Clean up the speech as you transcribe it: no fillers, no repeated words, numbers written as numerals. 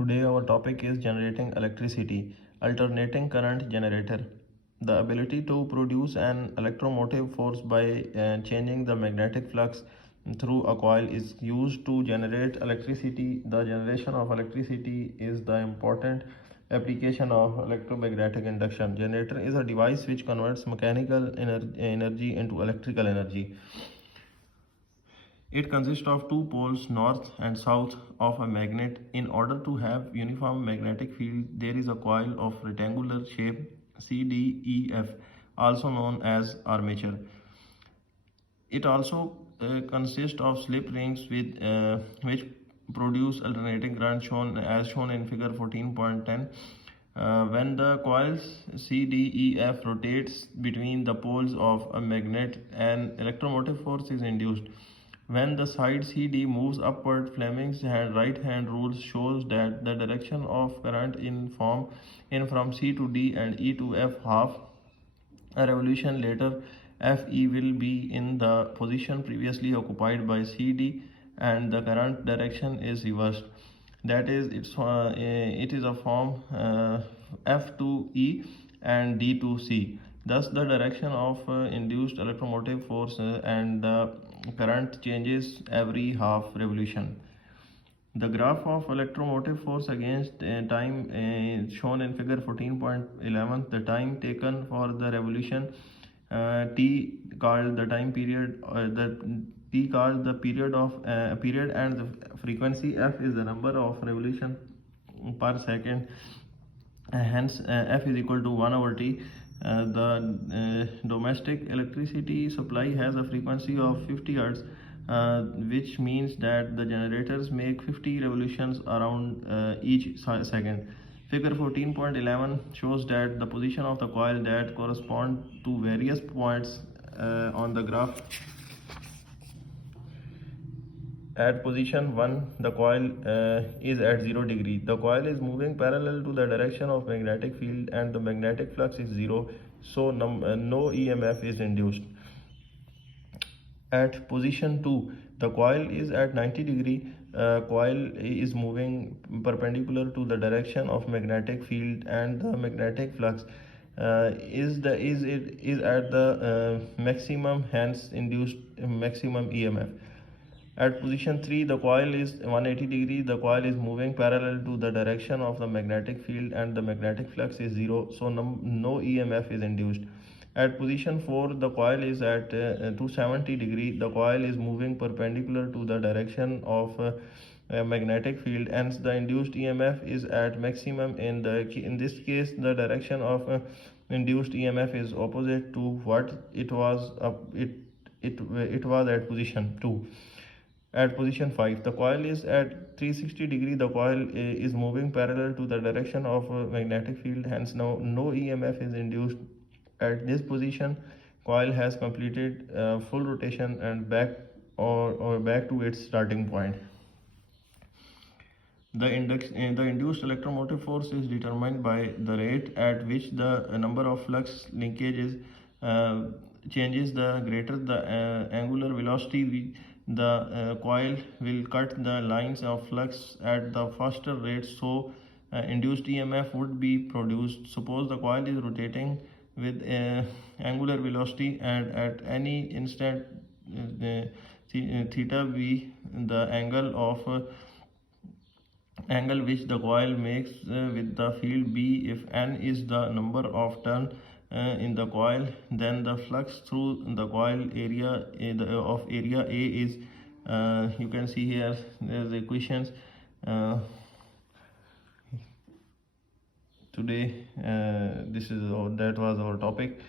Today our topic is generating electricity, alternating current generator. The ability to produce an electromotive force by changing the magnetic flux through a coil is used to generate electricity. The generation of electricity is the important application of electromagnetic induction. Generator is a device which converts mechanical energy into electrical energy. It consists of two poles north and south of a magnet. In order to have uniform magnetic field, there is a coil of rectangular shape CDEF, also known as armature. It also consists of slip rings with which produce alternating current shown in figure 14.10. When the coils CDEF rotates between the poles of a magnet, an electromotive force is induced. When the side CD moves upward, Fleming's right hand rule shows that the direction of current in from C to D and E to F half a revolution later, Fe will be in the position previously occupied by CD and the current direction is reversed. That is, it is a form F to E and D to C. Thus, the direction of induced electromotive force and the current changes every half revolution. The graph of electromotive force against time shown in figure 14.11. The time taken for the revolution T called the time period, the T called the period of period, and the frequency F is the number of revolution per second. Hence, F is equal to 1/T. The domestic electricity supply has a frequency of 50 Hz, which means that the generators make 50 revolutions around each second. Figure 14.11 shows that the position of the coil that correspond to various points on the graph. At position 1, the coil is at 0 degree. The coil is moving parallel to the direction of magnetic field and the magnetic flux is 0, so no EMF is induced. At position 2, the coil is at 90 degree. Coil is moving perpendicular to the direction of magnetic field and the magnetic flux is at the maximum, hence induced maximum EMF. At position 3, the coil is 180 degree. The coil is moving parallel to the direction of the magnetic field and the magnetic flux is 0, so no EMF is induced. At position 4, the coil is at 270 degree. The coil is moving perpendicular to the direction of magnetic field, hence the induced EMF is at maximum. In this case, the direction of induced EMF is opposite to what it was at position 2. At position 5, the coil is at 360 degree. The coil is moving parallel to the direction of magnetic field, hence no EMF is induced. At this position, coil has completed full rotation and back to its starting point. The induced electromotive force is determined by the rate at which the number of flux linkages changes. The greater the angular velocity, the coil will cut the lines of flux at the faster rate, so induced EMF would be produced. Suppose the coil is rotating with angular velocity and at any instant theta b, the angle which the coil makes with the field B. If n is the number of turn in the coil, then the flux through the coil area of area A is you can see here there's equations. Today that was our topic.